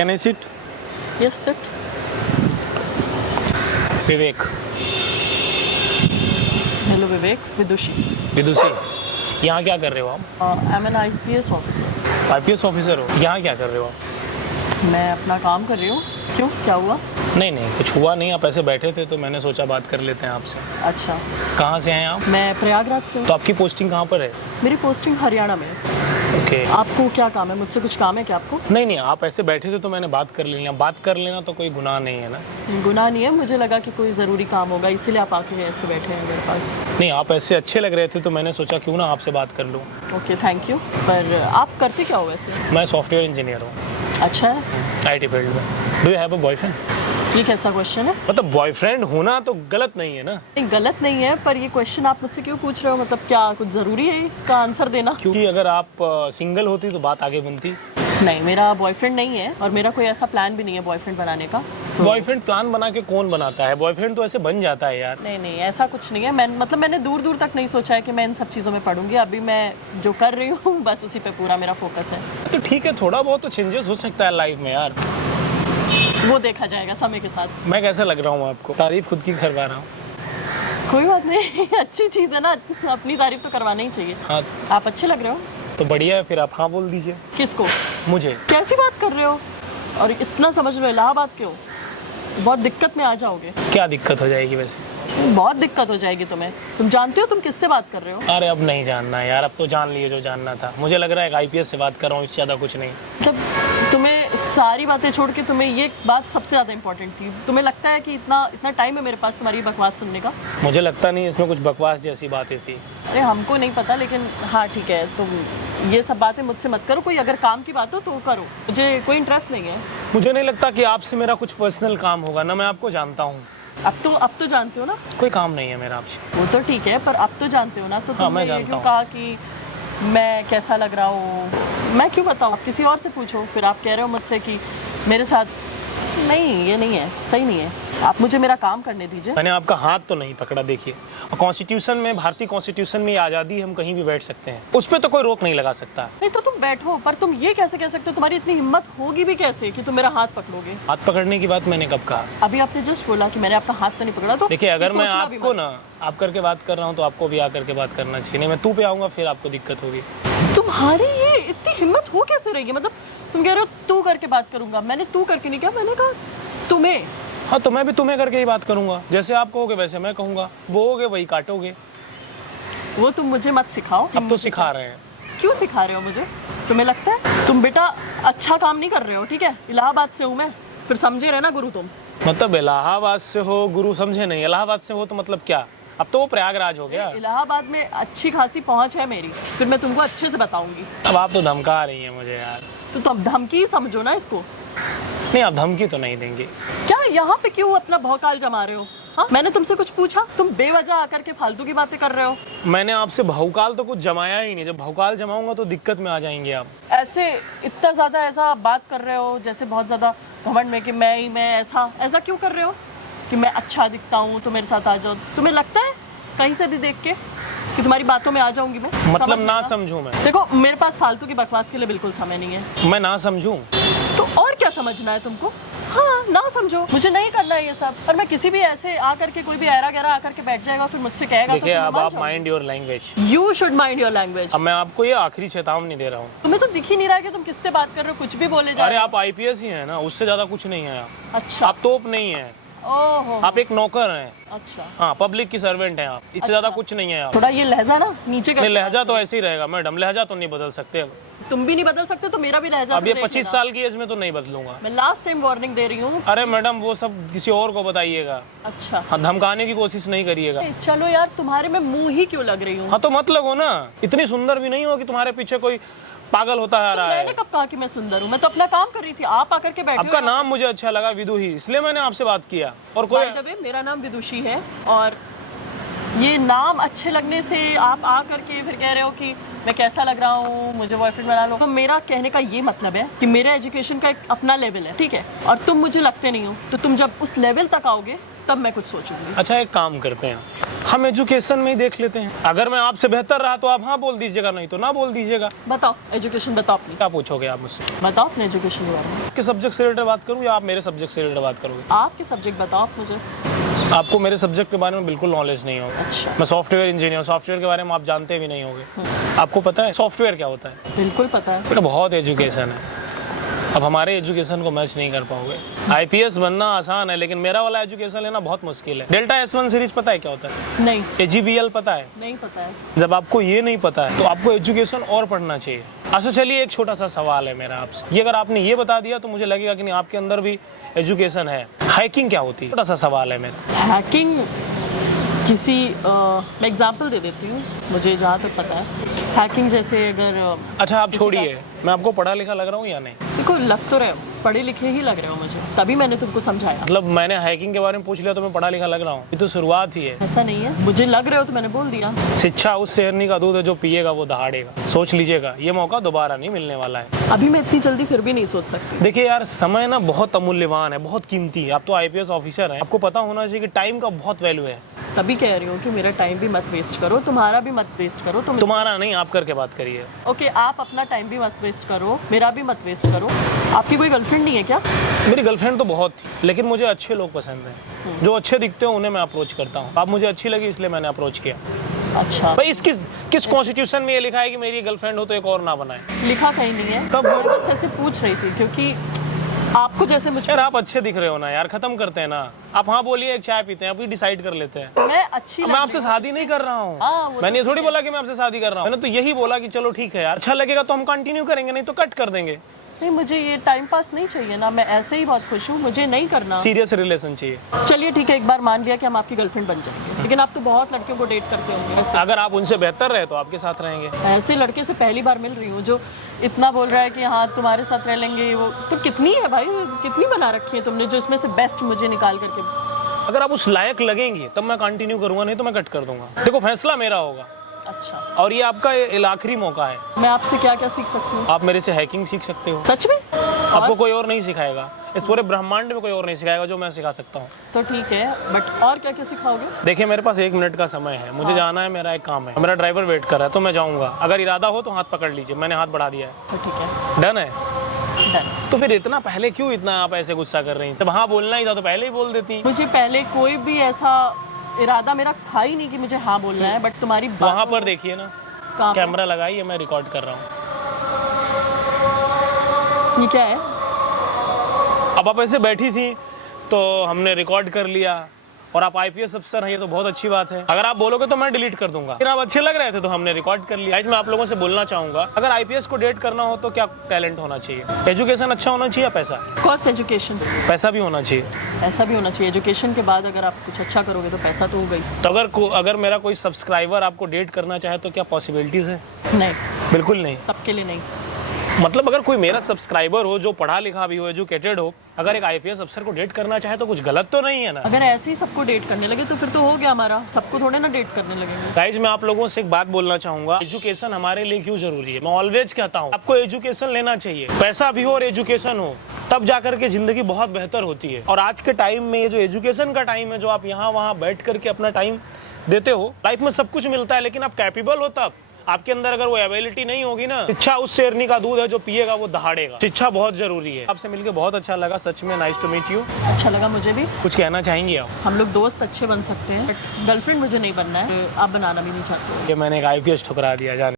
Can I sit? Yes, sit. Vivek. Hello, Vivek. Vidushi. विदुषी, यहाँ क्या कर रहे हो आप? I'm an IPS officer. IPS officer हो, यहाँ क्या कर रहे हो आप? मैं अपना काम कर रही हूँ। क्यों, क्या हुआ? नहीं नहीं, कुछ हुआ नहीं, आप ऐसे बैठे थे तो मैंने सोचा बात कर लेते हैं आपसे। अच्छा, कहाँ से हैं आप? मैं प्रयागराज से हूँ। तो आपकी पोस्टिंग कहाँ पर है? मेरी पोस्टिंग हरियाणा में है। ओके। आपको क्या काम है? मुझसे कुछ काम है क्या आपको? नहीं नहीं, आप ऐसे बैठे थे तो मैंने बात कर लेना, बात कर लेना तो कोई गुनाह नहीं है ना। गुनाह नहीं है, मुझे लगा कि कोई ज़रूरी काम होगा, इसीलिए आप आके ऐसे बैठे हैं मेरे पास। नहीं, आप ऐसे अच्छे लग रहे थे तो मैंने सोचा क्यों ना आपसे बात कर लूँ। Okay, thank you. पर आप करते क्या हो वैसे? मैं सॉफ्टवेयर इंजीनियर हूँ, अच्छा है। IT फील्ड में। Do you have a boyfriend? ये कैसा क्वेश्चन है? मतलब बॉयफ्रेंड होना तो गलत नहीं है ना। नहीं, गलत नहीं है, पर ये क्वेश्चन आप मुझसे क्यों पूछ रहे हो? मतलब क्या कुछ ज़रूरी है इसका आंसर देना? क्योंकि अगर आप सिंगल होती तो बात आगे बनती। नहीं, मेरा बॉयफ्रेंड नहीं है और मेरा कोई ऐसा प्लान भी नहीं है बॉयफ्रेंड बनाने का। तो बॉयफ्रेंड प्लान बना के कौन बनाता है? बॉयफ्रेंड तो ऐसे बन जाता है यार। नहीं नहीं, ऐसा कुछ नहीं है। मैंने दूर दूर तक नहीं सोचा है कि मैं इन सब चीज़ों में पढ़ूंगी। अभी मैं जो कर रही हूँ बस उसी पे पूरा मेरा फोकस है। तो ठीक है, थोड़ा बहुत तो चेंजेस हो सकता है लाइफ में यार। वो देखा जाएगा समय के साथ। मैं कैसा लग रहा हूँ आपको? तारीफ खुद की करवा रहा हूँ। कोई बात नहीं अच्छी चीज़ है ना, अपनी तारीफ तो करवाना ही चाहिए। हाँ आप अच्छे लग रहे हो। तो बढ़िया है, फिर आप हाँ बोल दीजिए। किसको? मुझे। कैसी बात कर रहे हो? और इतना समझ रहे हो इलाहाबाद क्यों? बहुत दिक्कत में आ जाओगे। क्या दिक्कत हो जाएगी वैसे? बहुत दिक्कत हो जाएगी तुम्हें। तुम जानते हो तुम किससे बात कर रहे हो? अरे अब नहीं जानना है यार, अब तो जान लिए जो जानना था। मुझे लग रहा है IPS से बात कर रहा हूँ, इससे ज़्यादा कुछ नहीं। मतलब तुम्हें सारी बातें छोड़ के तुम्हें ये बात सबसे ज़्यादा इंपॉर्टेंट थी। तुम्हें लगता है कि इतना टाइम है मेरे पास तुम्हारी बकवास सुनने का? मुझे लगता नहीं इसमें कुछ बकवास जैसी बातें थी। अरे हमको नहीं पता, लेकिन हाँ ठीक है, तुम ये सब बातें मुझसे मत करो। कोई अगर काम की बात हो तो करो, मुझे कोई इंटरेस्ट नहीं है। मुझे नहीं लगता कि आपसे मेरा कुछ पर्सनल काम होगा ना, मैं आपको जानता हूँ। अब तो जानते हो ना। कोई काम नहीं है मेरा आपसे। वो तो ठीक है, पर अब तो जानते हो ना। तो हाँ, तुमने मैं ये जानता क्यों हूँ। कहा कि मैं कैसा लग रहा हूँ? मैं क्यों बताऊँ? आप किसी और से पूछो। फिर आप कह रहे हो मुझसे कि मेरे साथ नहीं, ये नहीं है, सही नहीं है। आप मुझे मेरा काम करने दीजिए। मैंने आपका हाथ तो नहीं पकड़ा, देखिए। और कॉन्स्टिट्यूशन में, भारतीय कॉन्स्टिट्यूशन में ये आज़ादी है, हम कहीं भी बैठ सकते हैं, उस पर तो कोई रोक नहीं लगा सकता। नहीं तो तुम बैठो, पर तुम ये कैसे कह सकते हो? तुम्हारी इतनी हिम्मत होगी भी कैसे कि तुम मेरा हाथ पकड़ोगे? हाथ पकड़ने की बात मैंने कब कहा? अभी आपने जस्ट बोला कि मैंने आपका हाथ तो नहीं पकड़ा। तो देखिए, अगर मैं सोचना भी आपको मत। ना आप करके बात कर रहा हूँ तो आपको भी आकर के बात करना चाहिए। नहीं, मैं तू पे आऊँगा फिर आपको दिक्कत होगी। तुम्हारी ये इतनी हिम्मत हो कैसे रही है? मतलब तुम कह रहे हो तू करके बात करूंगा। मैंने तू करके नहीं किया, मैंने कहा तुम्हें। हाँ, तो मैं भी तुम्हें करके ही बात करूंगा। जैसे आप कहोगे वैसे मैं कहूँगा, बोओगे वही काटोगे। वो तुम मुझे मत सिखाओ। अब तो सिखा रहे हैं। क्यों सिखा रहे हो मुझे? तुम्हें लगता है तुम बेटा अच्छा काम नहीं कर रहे हो? ठीक है, इलाहाबाद से हूँ मैं, फिर समझे रहे ना गुरु तुम। मतलब इलाहाबाद से हो गुरु समझे नहीं? इलाहाबाद से हो तो मतलब क्या? अब तो वो प्रयागराज हो गया। इलाहाबाद में अच्छी खासी पहुंच है मेरी, फिर मैं तुमको अच्छे से बताऊंगी। अब आप तो धमका रही हैं मुझे यार। तो तुम धमकी ही समझो ना इसको। नहीं, आप धमकी तो नहीं देंगे। क्या यहाँ पे क्यों अपना भौकाल जमा रहे हो? हाँ, मैंने तुमसे कुछ पूछा? तुम बेवजह आकर के फालतू की बातें कर रहे हो। मैंने आपसे भौकाल तो कुछ जमाया ही नहीं। जब भौकाल जमाऊंगा तो दिक्कत में आ जाएंगे आप। ऐसे इतना ज़्यादा ऐसा बात कर रहे हो जैसे बहुत ज़्यादा घमंड में कि मैं ऐसा क्यों कर रहे हो कि मैं अच्छा दिखता हूँ तो मेरे साथ आ जाओ? तुम्हें लगता है कहीं से भी देख के कि तुम्हारी बातों में आ जाऊंगी मैं? मतलब समझ ना लेना। समझूं मैं? देखो, मेरे पास फालतू की बकवास के लिए बिल्कुल समय नहीं है। मैं ना समझूं? तो और क्या समझना है तुमको? हाँ, ना समझो, मुझे नहीं करना है ये सब। और मैं किसी भी ऐसे आकर के, कोई भी ऐरा गैरा आकर के बैठ जाएगा फिर मुझसे कहेगा देखिए, तो अब आप mind your language. You should mind your language. अब मैं आपको ये आखिरी चेतावनी दे रहा हूँ। तुम्हें तो दिख ही नहीं रहा है कि तुम किससे बात कर रहे हो, कुछ भी बोले जा अरे रहे हो। आप IPS ही हैं ना, उससे ज्यादा कुछ नहीं है आप। अच्छा, आप तोप नहीं है, ओहो, आप एक नौकर हैं। अच्छा। हाँ, पब्लिक की सर्वेंट हैं आप, इससे ज्यादा अच्छा। कुछ नहीं है आप। थोड़ा ये लहजा ना नीचे कर। नहीं, लहजा तो ऐसे ही रहेगा मैडम, लहजा तो नहीं बदल सकते। तुम भी नहीं बदल सकते तो मेरा भी लहजा अब ये फिर देख 25 लेना। साल की एज में तो नहीं बदलूंगा। मैं लास्ट टाइम वार्निंग दे रही हूँ। अरे मैडम, वो सब किसी और को बताइएगा। अच्छा, हाँ, धमकाने की कोशिश नहीं करिएगा। चलो यार, तुम्हारे में मुंह ही क्यों लग रही हूँ? हाँ, तो मत लगो ना। इतनी सुंदर भी नहीं हो कि तुम्हारे पीछे कोई पागल होता आ रहा है। मैंने कब कहा कि मैं सुंदर हूँ? मैं तो अपना काम कर रही थी, आप आकर के बैठे हो। आपका नाम मुझे अच्छा लगा, विदुही, इसलिए मैंने आपसे बात किया। और कोई By the way, मेरा नाम विदुषी है, और ये नाम अच्छे लगने से आप आ करके फिर कह रहे हो कि मैं कैसा लग रहा हूँ, मुझे बॉयफ्रेंड बना लो। तो मेरा कहने का ये मतलब है कि मेरे एजुकेशन का एक अपना लेवल है, ठीक है? और तुम मुझे लगते नहीं हो, तो तुम जब उस लेवल तक आओगे तब मैं कुछ सोचूंगी। अच्छा, एक काम करते हैं, हम एजुकेशन में ही देख लेते हैं। अगर मैं आपसे बेहतर रहा तो आप हाँ बोल दीजिएगा, नहीं तो ना बोल दीजिएगा। बताओ एजुकेशन बताओ अपनी, क्या पूछोगे आप मुझसे? बताओ अपने एजुकेशन के बारे में। आपके सब्जेक्ट से रिलेटेड बात करूँ या आप मेरे सब्जेक्ट से रिलेटेड बात करोगे? आपके सब्जेक्ट बताओ आप मुझे। आपको मेरे सब्जेक्ट के बारे में बिल्कुल नॉलेज नहीं होगा। अच्छा। मैं सॉफ्टवेयर इंजीनियर हूँ, सॉफ्टवेयर के बारे में आप जानते भी नहीं होगे। आपको पता है सॉफ्टवेयर क्या होता है? बिल्कुल पता है। बेटा बहुत एजुकेशन है, अब हमारे एजुकेशन को मैच नहीं कर पाओगे। आईपीएस बनना आसान है लेकिन मेरा वाला एजुकेशन लेना बहुत मुश्किल है। डेल्टा S1 सीरीज पता है क्या होता है? नहीं। AGBL पता है? नहीं पता है। जब आपको ये नहीं पता है तो आपको एजुकेशन और पढ़ना चाहिए। अच्छा चलिए एक छोटा सा सवाल है मेरा आपसे, ये अगर आपने ये बता दिया तो मुझे लगेगा कि नहीं आपके अंदर भी एजुकेशन है। हैकिंग क्या होती है? छोटा सा सवाल है मेरा। हैकिंग किसी मैं एग्जांपल दे देती हूँ, मुझे जहाँ तक पता है हैकिंग जैसे अगर अच्छा आप किसी छोड़िए, मैं आपको पढ़ा लिखा लग रहा हूँ या नहीं? देखो लग तो रहे हो, पढ़े लिखे ही लग रहे हो मुझे, तभी मैंने तुमको समझाया। मतलब मैंने हैकिंग के बारे में पूछ लिया तो मैं पढ़ा लिखा लग रहा हूँ? ये तो शुरुआत ही है। ऐसा नहीं है, मुझे लग रहे हो तो मैंने बोल दिया। शिक्षा उस शेरनी का दूध है जो पिएगा वो दहाड़ेगा। सोच लीजिएगा ये मौका दोबारा नहीं मिलने वाला है। अभी मैं इतनी जल्दी फिर भी नहीं सोच सकती। देखिए यार समय ना बहुत अमूल्यवान है, बहुत कीमती है। आप तो आईपीएस ऑफिसर हैं, आपको पता होना चाहिए कि टाइम का बहुत वैल्यू है। तभी कह रही हूँ कि मेरा टाइम भी मत वेस्ट करो, तुम्हारा भी मत वेस्ट करो। तुम्हारा नहीं, आप करके बात करिए। ओके, आप अपना टाइम भी मत वेस्ट करो, मेरा भी मत वेस्ट करो। आपकी कोई गर्लफ्रेंड नहीं है क्या? मेरी गर्लफ्रेंड तो बहुत थी लेकिन मुझे अच्छे लोग पसंद हैं, जो अच्छे दिखते हो उन्हें मैं अप्रोच करता हूँ। आप मुझे अच्छी लगी इसलिए मैंने अप्रोच किया। अच्छा भाई इस किस कॉन्स्टिट्यूशन में ये लिखा है कि मेरी गर्लफ्रेंड हो तो एक और ना बनाए? लिखा कहीं नहीं है। तब मैं बस ऐसे पूछ रही थी क्योंकि आपको जैसे मुझे, यार आप अच्छे दिख रहे हो ना यार, खत्म करते हैं ना। आप हाँ बोलिए, एक चाय पीते हैं, अभी डिसाइड कर लेते हैं। मैं अच्छी मैं आपसे शादी नहीं कर रहा हाँ, हूँ। वो मैंने ये तो थोड़ी बोला कि मैं आपसे शादी कर रहा हूँ। मैंने तो यही बोला कि चलो ठीक है यार, अच्छा लगेगा तो हम कंटिन्यू करेंगे, नहीं तो कट कर देंगे। नहीं, मुझे ये टाइम पास नहीं चाहिए ना, मैं ऐसे ही बहुत खुश हूँ, मुझे नहीं करना। सीरियस रिलेशन चाहिए। चलिए ठीक है, एक बार मान लिया कि हम आपकी गर्लफ्रेंड बन जाएंगे, लेकिन आप तो बहुत लड़कियों को डेट करते होंगे ऐसे। अगर आप उनसे बेहतर रहे तो आपके साथ रहेंगे। ऐसे लड़के से पहली बार मिल रही हूँ जो इतना बोल रहा है कि हाँ तुम्हारे साथ रह लेंगे। वो तो कितनी है भाई, कितनी बना रखी है तुमने जो इसमें से बेस्ट मुझे निकाल करके। अगर आप उस लायक लगेंगे तब मैं कंटिन्यू करूंगा, नहीं तो मैं कट कर दूंगा। देखो फैसला मेरा होगा। अच्छा, और ये आपका आखिरी मौका है। मैं आपसे क्या क्या सीख सकती हूँ? आप मेरे से हैकिंग सीख सकते हो। सच में? आपको कोई और नहीं सिखाएगा, इस पूरे ब्रह्मांड में कोई और नहीं सिखाएगा जो मैं सिखा सकता हूँ। तो ठीक है, बट और क्या क्या सिखाओगे? देखिए मेरे पास 1 मिनट का समय है, मुझे जाना है, मेरा एक काम है, मेरा ड्राइवर वेट कर रहा है तो मैं जाऊंगा। अगर इरादा हो तो हाथ पकड़ लीजिए, मैंने हाथ बढ़ा दिया है। तो ठीक है, डन है? डन। तो फिर इतना पहले क्यों इतना आप ऐसे गुस्सा कर रही हैं? जब हाँ बोलना ही था तो पहले ही बोल देती। मुझे पहले कोई भी ऐसा इरादा मेरा था ही नहीं कि मुझे हाँ बोलना है, बट तुम्हारी वहां पर देखिए ना, कहाँ पे? कैमरा लगाइए, मैं रिकॉर्ड कर रहा हूँ। ये क्या है? अब आप ऐसे बैठी थी तो हमने रिकॉर्ड कर लिया, और आप आईपीएस अफसर हैं, ये तो बहुत अच्छी बात है। अगर आप बोलोगे तो मैं डिलीट कर दूंगा। फिर आप अच्छे लग रहे थे तो हमने रिकॉर्ड कर लिया। आज मैं आप लोगों से बोलना चाहूंगा, अगर आईपीएस को डेट करना हो तो क्या टैलेंट होना चाहिए? एजुकेशन अच्छा होना चाहिए या पैसा? Course education. पैसा भी होना चाहिए। ऐसा भी होना चाहिए, एजुकेशन के बाद अगर आप कुछ अच्छा करोगे तो पैसा तो होगा ही। तो अगर मेरा कोई सब्सक्राइबर आपको डेट करना चाहे तो क्या पॉसिबिलिटीज है? नहीं, बिल्कुल नहीं। सबके लिए नहीं। मतलब अगर कोई मेरा सब्सक्राइबर हो जो पढ़ा लिखा भी हो, एजुकेटेड हो, अगर एक आईपीएस अफसर को डेट करना चाहे तो कुछ गलत तो नहीं है ना? अगर ऐसे ही सबको डेट करने लगे तो फिर तो हो गया हमारा, सबको थोड़े ना डेट करने लगेंगे। गाइज मैं आप लोगों से एक बात बोलना चाहूंगा, एजुकेशन हमारे लिए क्यों जरूरी है। मैं ऑलवेज कहता हूँ आपको एजुकेशन लेना चाहिए, पैसा भी हो और एजुकेशन हो, तब जाकर के जिंदगी बहुत बेहतर होती है। और आज के टाइम में ये जो एजुकेशन का टाइम है, जो आप यहाँ वहाँ बैठ करके अपना टाइम देते हो, लाइफ में सब कुछ मिलता है लेकिन आप कैपेबल हो तब। आपके अंदर अगर वो एबिलिटी नहीं होगी ना, शिक्षा उस शेरनी का दूध है जो पिएगा वो दहाड़ेगा। शिक्षा बहुत जरूरी है। आपसे मिलकर बहुत अच्छा लगा, सच में नाइस टू मीट यू। अच्छा लगा मुझे भी। कुछ कहना चाहेंगी आप? हम लोग दोस्त अच्छे बन सकते हैं, बट गर्लफ्रेंड मुझे नहीं बनना है, आप बनाना भी नहीं चाहते हो। ये मैंने एक आईपीएस ठुकरा दिया जाने।